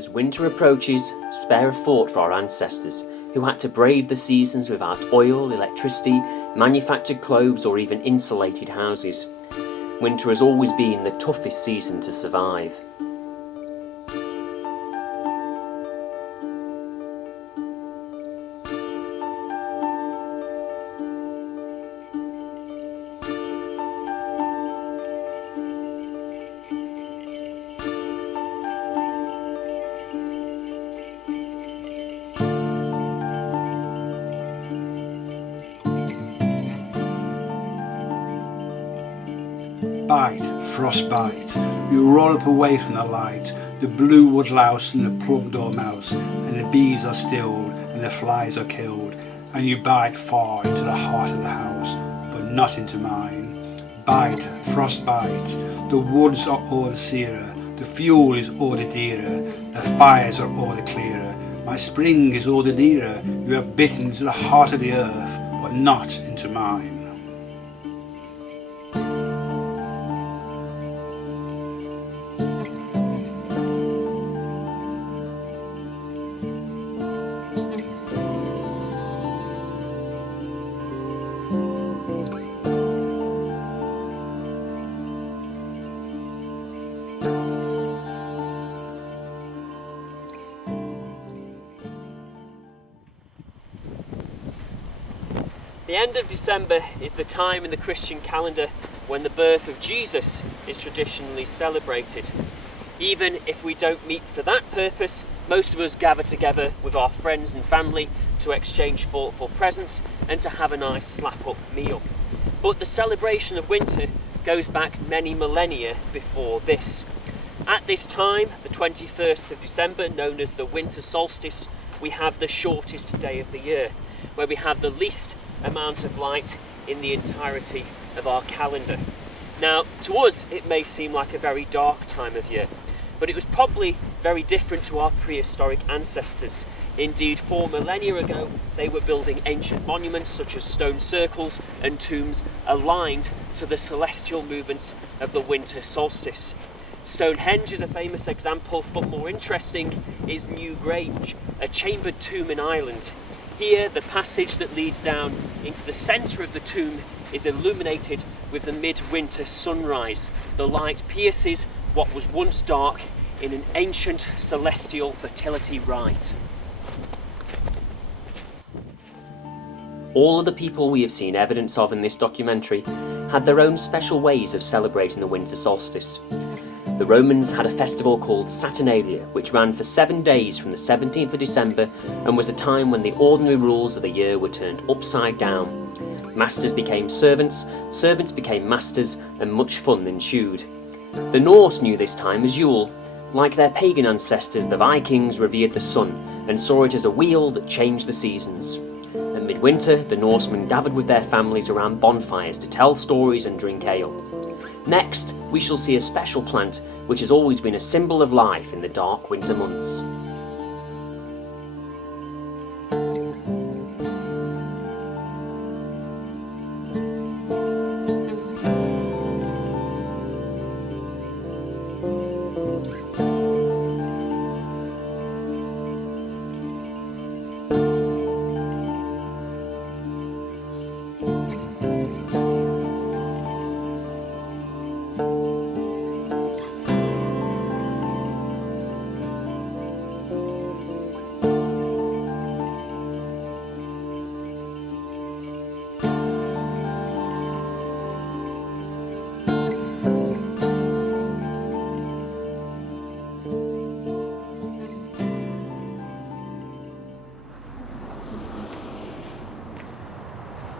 As winter approaches, spare a thought for our ancestors who had to brave the seasons without oil, electricity, manufactured clothes or even insulated houses. Winter has always been the toughest season to survive. Bite, frostbite, you roll up away from the light, the blue woodlouse and the plum dormouse, and the bees are stilled and the flies are killed, and you bite far into the heart of the house, but not into mine. Bite, frostbite, the woods are all the searer, the fuel is all the dearer, the fires are all the clearer, my spring is all the nearer, you have bitten into the heart of the earth, but not into mine. The end of December is the time in the Christian calendar when the birth of Jesus is traditionally celebrated. Even if we don't meet for that purpose, most of us gather together with our friends and family to exchange thoughtful presents and to have a nice slap-up meal. But the celebration of winter goes back many millennia before this. At this time, the 21st of December, known as the winter solstice, we have the shortest day of the year, where we have the least amount of light in the entirety of our calendar. Now, to us, it may seem like a very dark time of year, but it was probably very different to our prehistoric ancestors. Indeed, 4 millennia ago, they were building ancient monuments such as stone circles and tombs aligned to the celestial movements of the winter solstice. Stonehenge is a famous example, but more interesting is Newgrange, a chambered tomb in Ireland. Here, the passage that leads down into the centre of the tomb is illuminated with the midwinter sunrise. The light pierces what was once dark in an ancient celestial fertility rite. All of the people we have seen evidence of in this documentary had their own special ways of celebrating the winter solstice. The Romans had a festival called Saturnalia, which ran for 7 days from the 17th of December and was a time when the ordinary rules of the year were turned upside down. Masters became servants, servants became masters, and much fun ensued. The Norse knew this time as Yule. Like their pagan ancestors, the Vikings revered the sun and saw it as a wheel that changed the seasons. At midwinter, the Norsemen gathered with their families around bonfires to tell stories and drink ale. Next, we shall see a special plant which has always been a symbol of life in the dark winter months.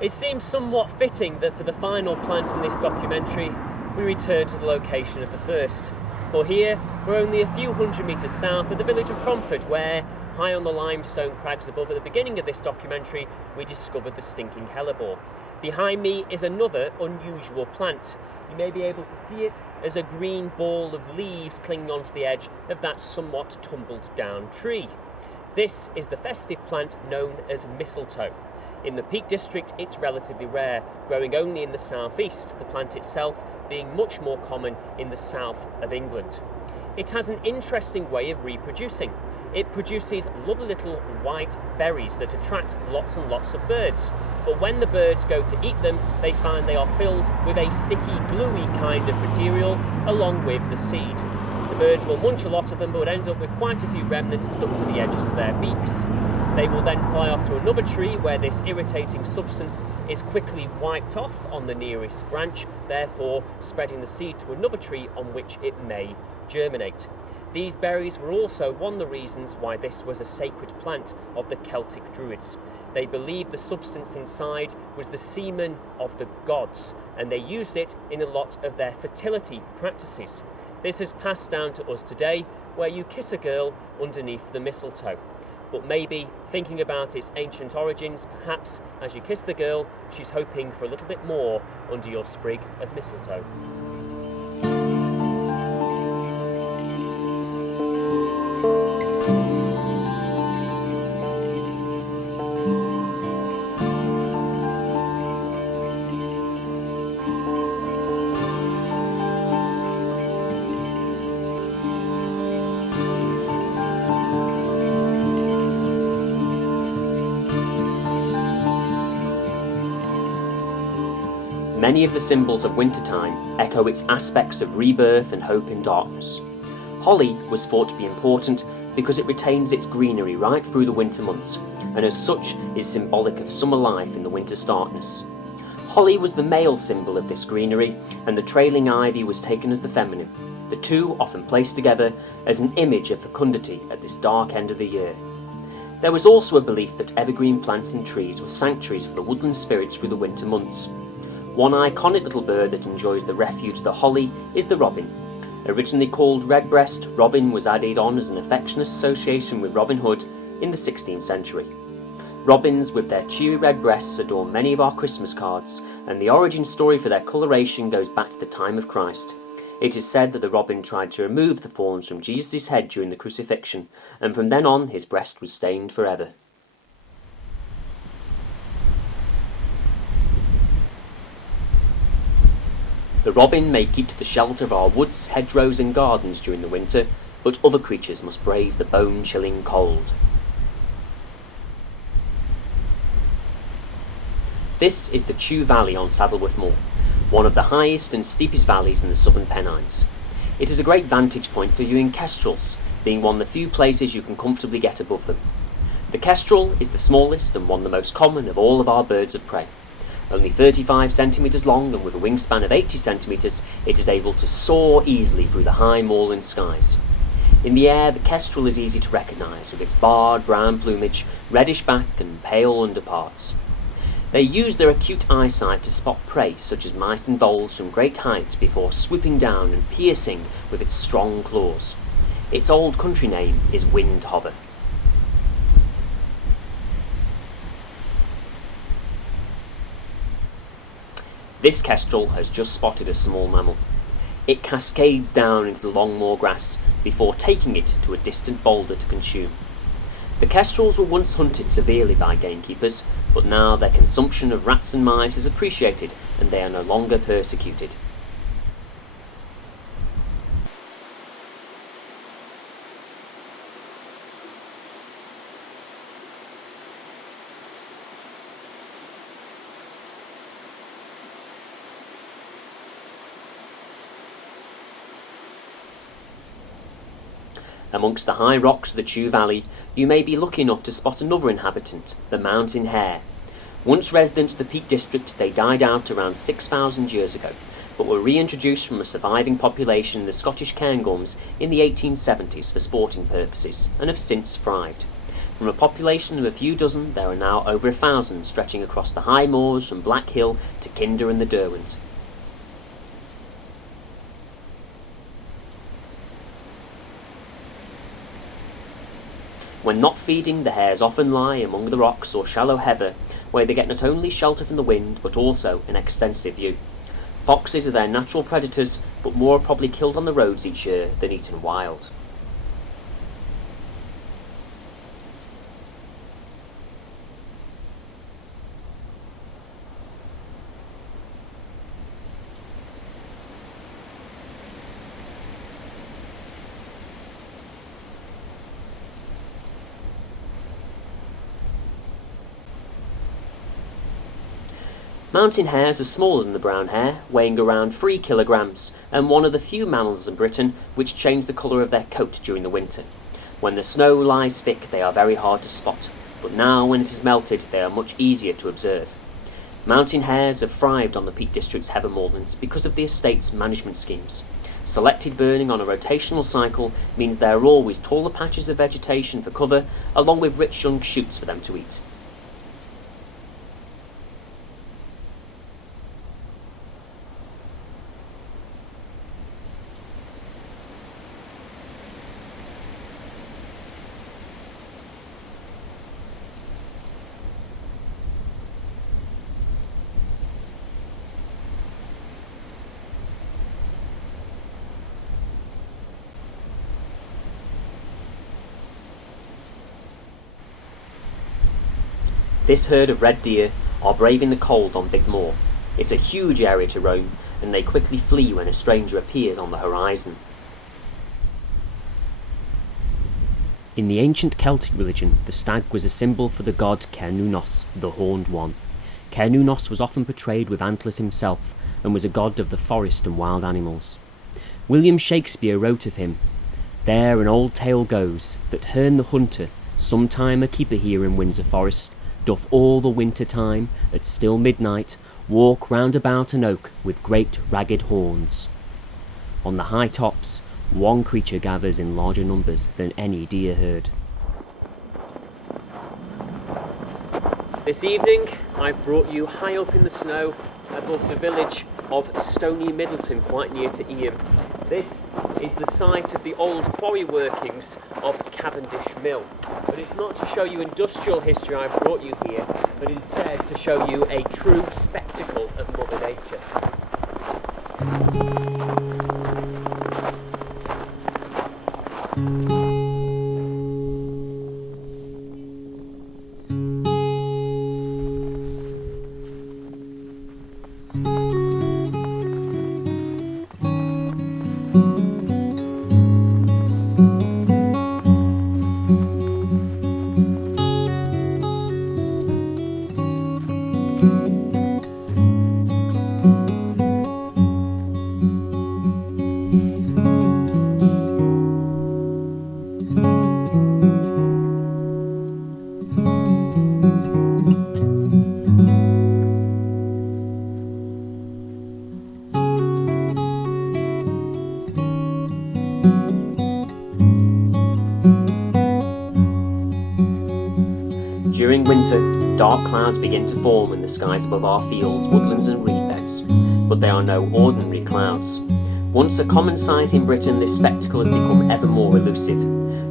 It seems somewhat fitting that for the final plant in this documentary, we return to the location of the first. For here, we're only a few hundred metres south of the village of Cromford, where, high on the limestone crags above at the beginning of this documentary, we discovered the stinking hellebore. Behind me is another unusual plant. You may be able to see it as a green ball of leaves clinging onto the edge of that somewhat tumbled down tree. This is the festive plant known as mistletoe. In the Peak District, it's relatively rare, growing only in the southeast, the plant itself being much more common in the south of England. It has an interesting way of reproducing. It produces lovely little white berries that attract lots and lots of birds. But when the birds go to eat them, they find they are filled with a sticky, gluey kind of material along with the seed. The birds will munch a lot of them, but would end up with quite a few remnants stuck to the edges of their beaks. They will then fly off to another tree where this irritating substance is quickly wiped off on the nearest branch, therefore spreading the seed to another tree on which it may germinate. These berries were also one of the reasons why this was a sacred plant of the Celtic Druids. They believed the substance inside was the semen of the gods, and they used it in a lot of their fertility practices. This has passed down to us today, where you kiss a girl underneath the mistletoe. But maybe, thinking about its ancient origins, perhaps as you kiss the girl, she's hoping for a little bit more under your sprig of mistletoe. Many of the symbols of wintertime echo its aspects of rebirth and hope in darkness. Holly was thought to be important because it retains its greenery right through the winter months, and as such is symbolic of summer life in the winter's darkness. Holly was the male symbol of this greenery, and the trailing ivy was taken as the feminine, the two often placed together as an image of fecundity at this dark end of the year. There was also a belief that evergreen plants and trees were sanctuaries for the woodland spirits through the winter months. One iconic little bird that enjoys the refuge of the holly is the robin. Originally called redbreast, robin was added on as an affectionate association with Robin Hood in the 16th century. Robins with their cheery red breasts adorn many of our Christmas cards, and the origin story for their coloration goes back to the time of Christ. It is said that the robin tried to remove the thorns from Jesus' head during the crucifixion, and from then on his breast was stained forever. The robin may keep to the shelter of our woods, hedgerows and gardens during the winter, but other creatures must brave the bone-chilling cold. This is the Chew Valley on Saddleworth Moor, one of the highest and steepest valleys in the southern Pennines. It is a great vantage point for viewing kestrels, being one of the few places you can comfortably get above them. The kestrel is the smallest and one of the most common of all of our birds of prey. Only 35 centimetres long and with a wingspan of 80 centimetres, it is able to soar easily through the high moorland skies. In the air, the kestrel is easy to recognise with its barred brown plumage, reddish back and pale underparts. They use their acute eyesight to spot prey such as mice and voles from great height before swooping down and piercing with its strong claws. Its old country name is Windhover. This kestrel has just spotted a small mammal. It cascades down into the long moor grass before taking it to a distant boulder to consume. The kestrels were once hunted severely by gamekeepers, but now their consumption of rats and mice is appreciated and they are no longer persecuted. Amongst the high rocks of the Chew Valley, you may be lucky enough to spot another inhabitant, the mountain hare. Once residents of the Peak District, they died out around 6,000 years ago, but were reintroduced from a surviving population in the Scottish Cairngorms in the 1870s for sporting purposes, and have since thrived. From a population of a few dozen, there are now over 1,000 stretching across the high moors from Black Hill to Kinder and the Derwent. When not feeding, the hares often lie among the rocks or shallow heather, where they get not only shelter from the wind, but also an extensive view. Foxes are their natural predators, but more are probably killed on the roads each year than eaten wild. Mountain hares are smaller than the brown hare, weighing around 3 kilograms, and one of the few mammals in Britain which change the colour of their coat during the winter. When the snow lies thick, they are very hard to spot, but now when it is melted, they are much easier to observe. Mountain hares have thrived on the Peak District's heather moorlands because of the estate's management schemes. Selected burning on a rotational cycle means there are always taller patches of vegetation for cover, along with rich young shoots for them to eat. This herd of red deer are braving the cold on Big Moor. It's a huge area to roam, and they quickly flee when a stranger appears on the horizon. In the ancient Celtic religion, the stag was a symbol for the god Cernunnos, the Horned One. Cernunnos was often portrayed with antlers himself, and was a god of the forest and wild animals. William Shakespeare wrote of him, "There an old tale goes, that Herne the Hunter, sometime a keeper here in Windsor Forest, doth all the winter time, at still midnight, walk round about an oak with great ragged horns." On the high tops, one creature gathers in larger numbers than any deer herd. This evening, I've brought you high up in the snow above the village of Stony Middleton, quite near to Eyam. This is the site of the old quarry workings of Cavendish Mill. But it's not to show you industrial history I've brought you here, but instead to show you a true spectacle of Mother Nature. During winter, dark clouds begin to form in the skies above our fields, woodlands and reed beds, but they are no ordinary clouds. Once a common sight in Britain, this spectacle has become ever more elusive.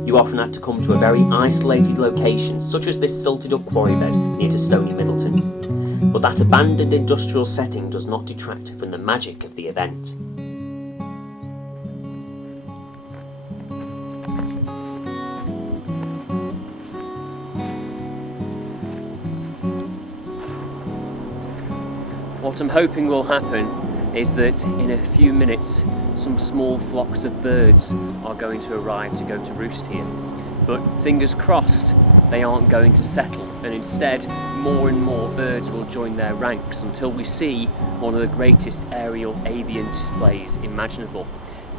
You often had to come to a very isolated location, such as this silted up quarry bed near to Stony Middleton. But that abandoned industrial setting does not detract from the magic of the event. What I'm hoping will happen is that in a few minutes some small flocks of birds are going to arrive to go to roost here. But fingers crossed they aren't going to settle, and instead more and more birds will join their ranks until we see one of the greatest aerial avian displays imaginable.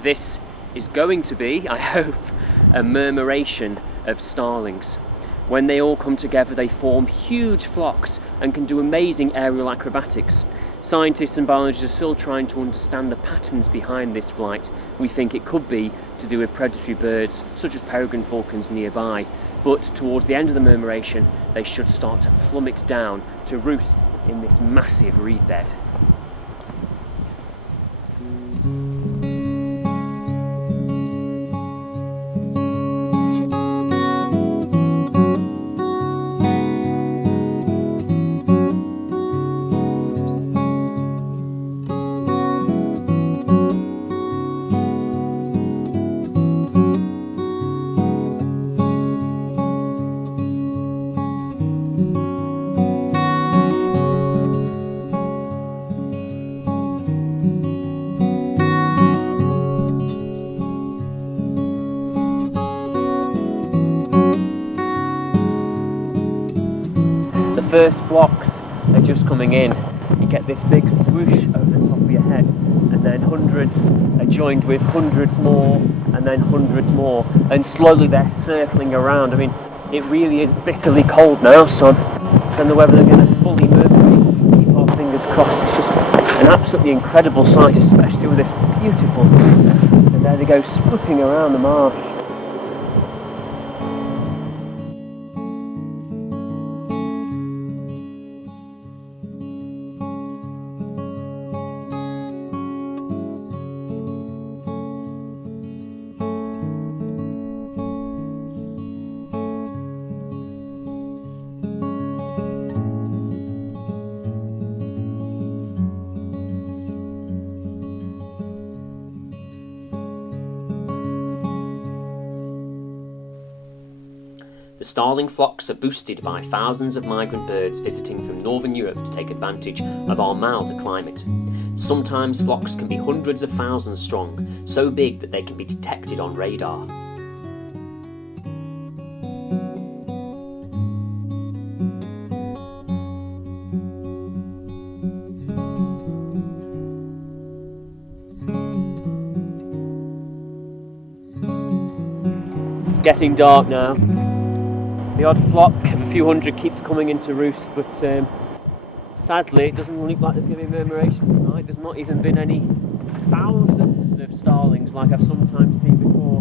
This is going to be, I hope, a murmuration of starlings. When they all come together, they form huge flocks and can do amazing aerial acrobatics. Scientists and biologists are still trying to understand the patterns behind this flight. We think it could be to do with predatory birds, such as peregrine falcons nearby, but towards the end of the murmuration, they should start to plummet down to roost in this massive reed bed. The first flocks are just coming in. You get this big swoosh over the top of your head, and then hundreds are joined with hundreds more, and then hundreds more, and slowly they're circling around. I mean, it really is bitterly cold now, so I don't know whether they're going to fully mermaid. Keep our fingers crossed. It's just an absolutely incredible sight, especially with this beautiful sunset. And there they go, swooping around the marsh. The starling flocks are boosted by thousands of migrant birds visiting from northern Europe to take advantage of our milder climate. Sometimes flocks can be hundreds of thousands strong, so big that they can be detected on radar. It's getting dark now. The odd flock of a few hundred keeps coming into roost, but sadly it doesn't look like there's going to be murmuration tonight. There's not even been any thousands of starlings like I've sometimes seen before.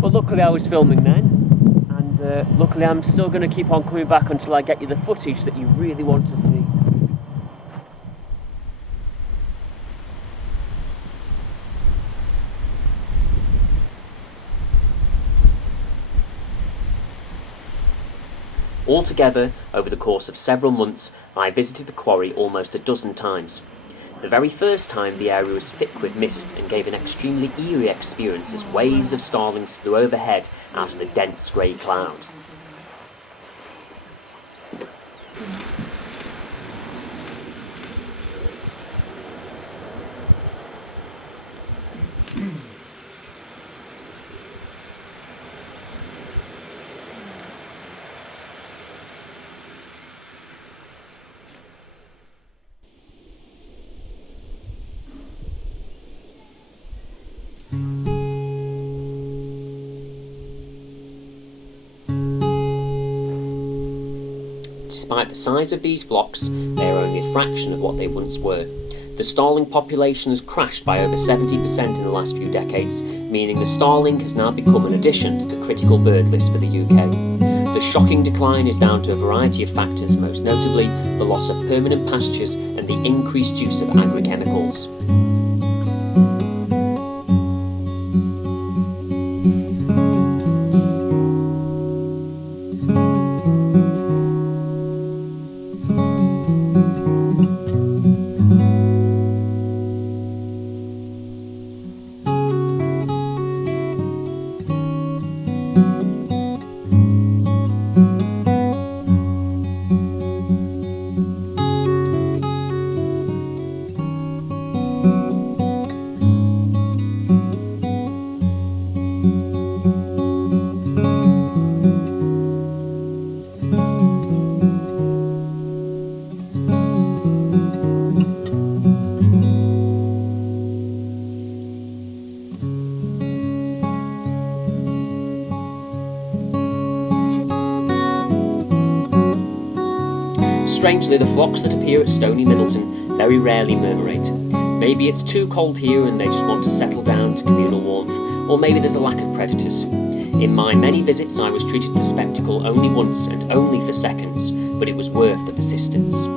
But luckily I was filming then, and luckily I'm still going to keep on coming back until I get you the footage that you really want to see. Altogether, over the course of several months, I visited the quarry almost a dozen times. The very first time the area was thick with mist and gave an extremely eerie experience as waves of starlings flew overhead out of the dense grey cloud. Despite the size of these flocks, they are only a fraction of what they once were. The starling population has crashed by over 70% in the last few decades, meaning the starling has now become an addition to the critical bird list for the UK. The shocking decline is down to a variety of factors, most notably the loss of permanent pastures and the increased use of agrochemicals. Strangely, the flocks that appear at Stony Middleton very rarely murmurate. Maybe it's too cold here and they just want to settle down to communal warmth, or maybe there's a lack of predators. In my many visits I was treated to the spectacle only once and only for seconds, but it was worth the persistence.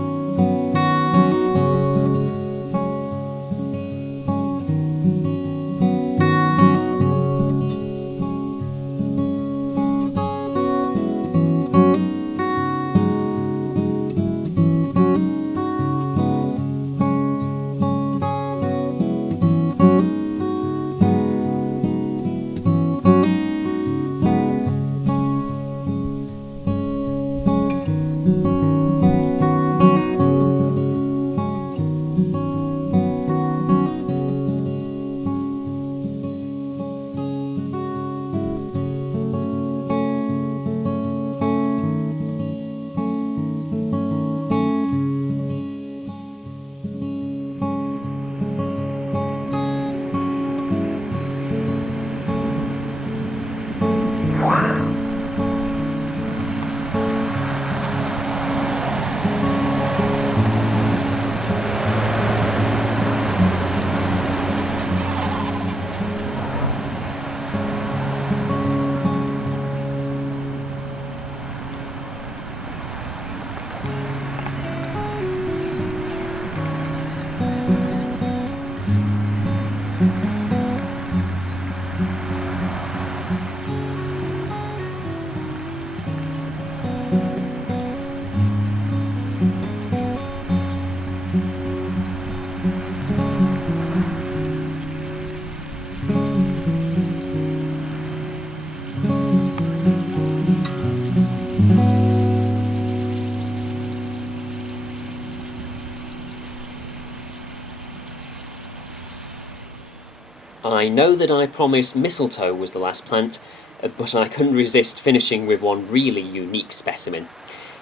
I know that I promised mistletoe was the last plant, but I couldn't resist finishing with one really unique specimen.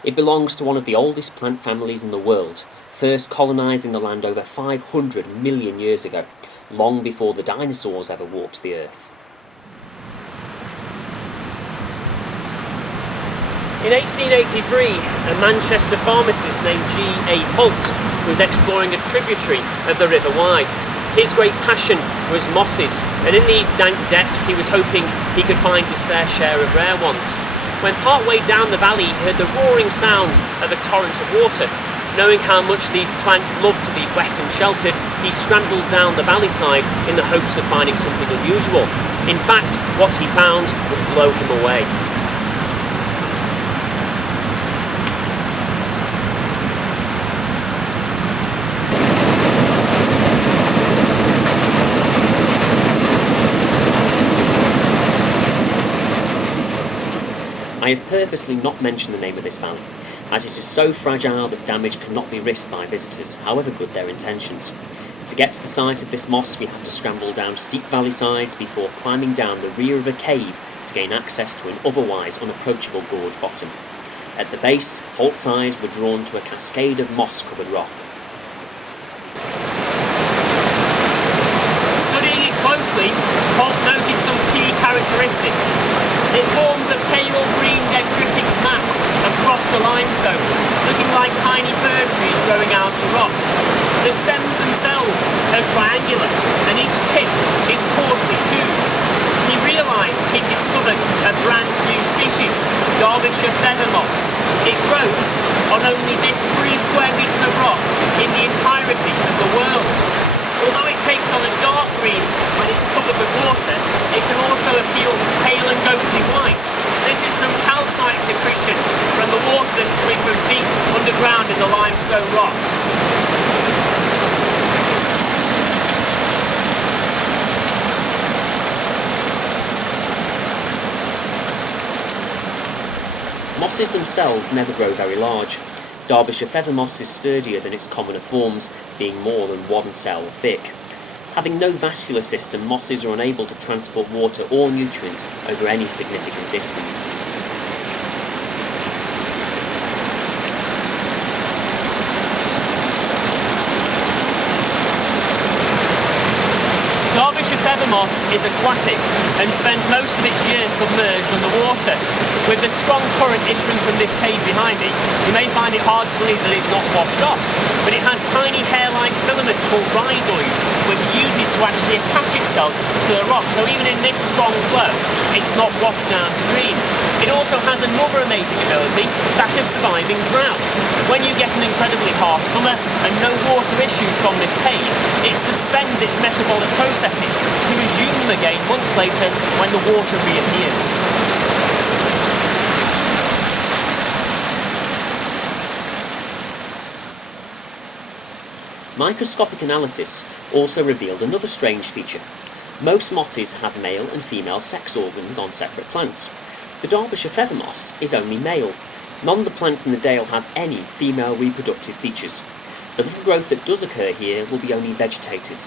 It belongs to one of the oldest plant families in the world, first colonising the land over 500 million years ago, long before the dinosaurs ever walked the earth. In 1883, a Manchester pharmacist named G.A. Holt was exploring a tributary of the River Wye. His great passion was mosses, and in these dank depths he was hoping he could find his fair share of rare ones. When partway down the valley he heard the roaring sound of a torrent of water. Knowing how much these plants love to be wet and sheltered, he scrambled down the valley side in the hopes of finding something unusual. In fact, what he found would blow him away. I have purposely not mentioned the name of this valley, as it is so fragile that damage cannot be risked by visitors, however good their intentions. To get to the site of this moss, we have to scramble down steep valley sides before climbing down the rear of a cave to gain access to an otherwise unapproachable gorge bottom. At the base, Holt's eyes were drawn to a cascade of moss-covered rock. Studying it closely, Holt noted some key characteristics. It forms a pale green dendritic mat across the limestone, looking like tiny fir trees growing out of the rock. The stems themselves are triangular, and each tip is coarsely toothed. He realised he'd discovered a brand new species, Derbyshire feather moss. It grows on only this 3 square metres of rock in the entirety of the world. Although it takes on a dark green when it's covered with water, it can also appeal pale and ghostly white. This is from calcite secretions from the water that's coming from deep underground in the limestone rocks. Mosses themselves never grow very large. Derbyshire feather moss is sturdier than its commoner forms, being more than 1 cell thick. Having no vascular system, mosses are unable to transport water or nutrients over any significant distance. Derbyshire feather moss is aquatic and spends most of its years submerged underwater. With the strong current issuing from this cave behind me, you may find it hard to believe that it's not washed off, but it has tiny hair-like filaments called rhizoids, which it uses to actually attach itself to the rock, so even in this strong flow, it's not washed downstream. It also has another amazing ability, that of surviving drought. When you get an incredibly harsh summer and no water issues from this cave, it suspends its metabolic processes to resume them again months later when the water reappears. Microscopic analysis also revealed another strange feature. Most mosses have male and female sex organs on separate plants. The Derbyshire feather moss is only male. None of the plants in the dale have any female reproductive features. The little growth that does occur here will be only vegetative.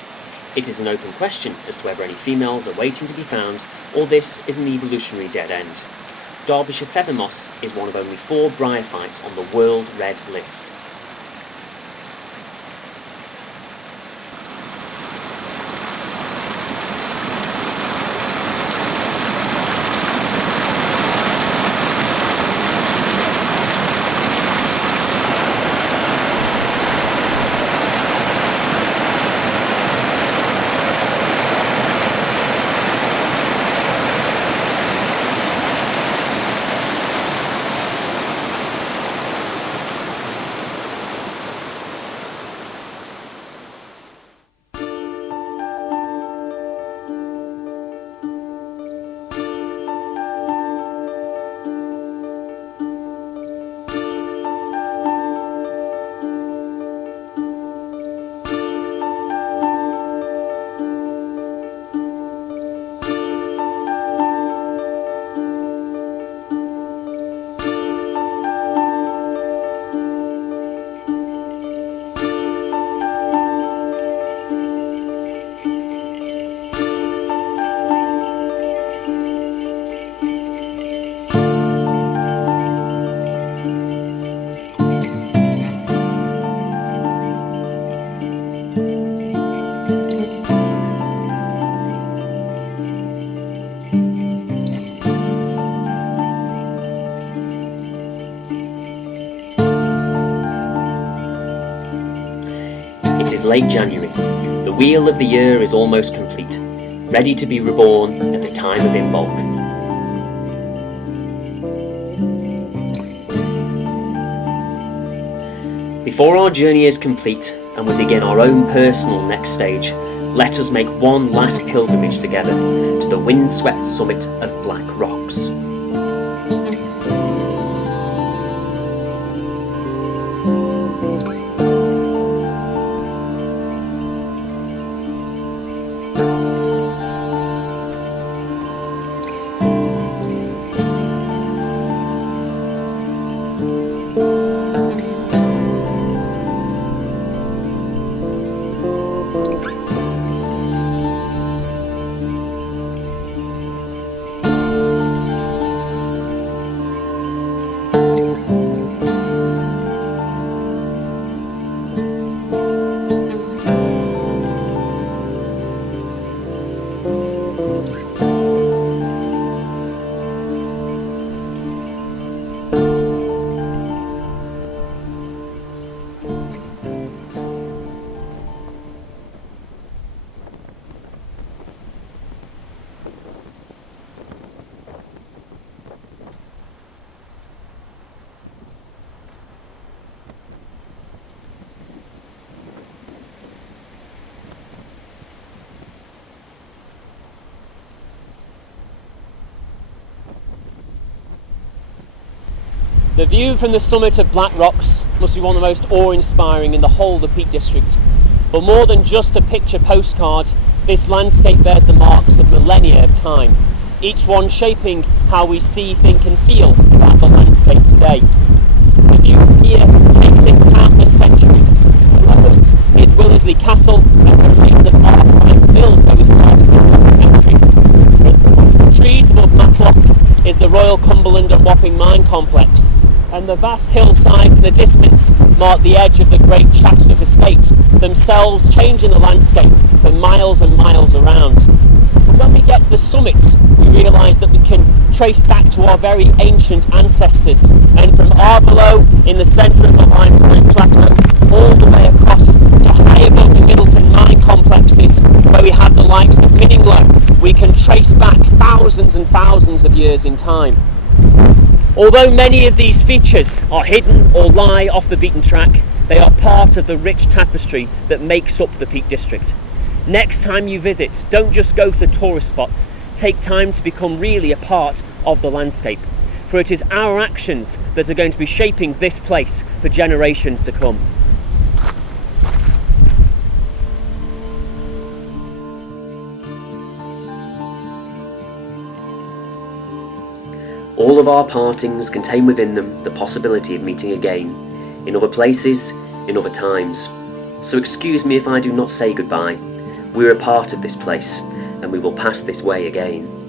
It is an open question as to whether any females are waiting to be found, or this is an evolutionary dead end. Derbyshire feather moss is one of only 4 bryophytes on the World Red List. late January. The wheel of the year is almost complete, ready to be reborn at the time of Imbolc. Before our journey is complete and we begin our own personal next stage, let us make one last pilgrimage together to the windswept summit of Black Rocks. The view from the summit of Black Rocks must be one of the most awe-inspiring in the whole of the Peak District. But more than just a picture postcard, this landscape bears the marks of millennia of time, each one shaping how we see, think and feel about the landscape today. The view from here takes in countless centuries. Below us is Willersley Castle and the remains of Arkrights Mills where we started this documentary. Amongst the trees above Matlock is the Royal Cumberland and Wapping Mine Complex, and the vast hillsides in the distance mark the edge of the Great Chatsworth Estate, themselves changing the landscape for miles and miles around. But when we get to the summits, we realise that we can trace back to our very ancient ancestors, and from Arborough in the centre of the limestone plateau, all the way across to high above the Middleton mine complexes, where we have the likes of Minninglow, we can trace back thousands and thousands of years in time. Although many of these features are hidden or lie off the beaten track, they are part of the rich tapestry that makes up the Peak District. Next time you visit, don't just go to the tourist spots, take time to become really a part of the landscape. For it is our actions that are going to be shaping this place for generations to come. All of our partings contain within them the possibility of meeting again, in other places, in other times. So excuse me if I do not say goodbye. We're a part of this place, and we will pass this way again.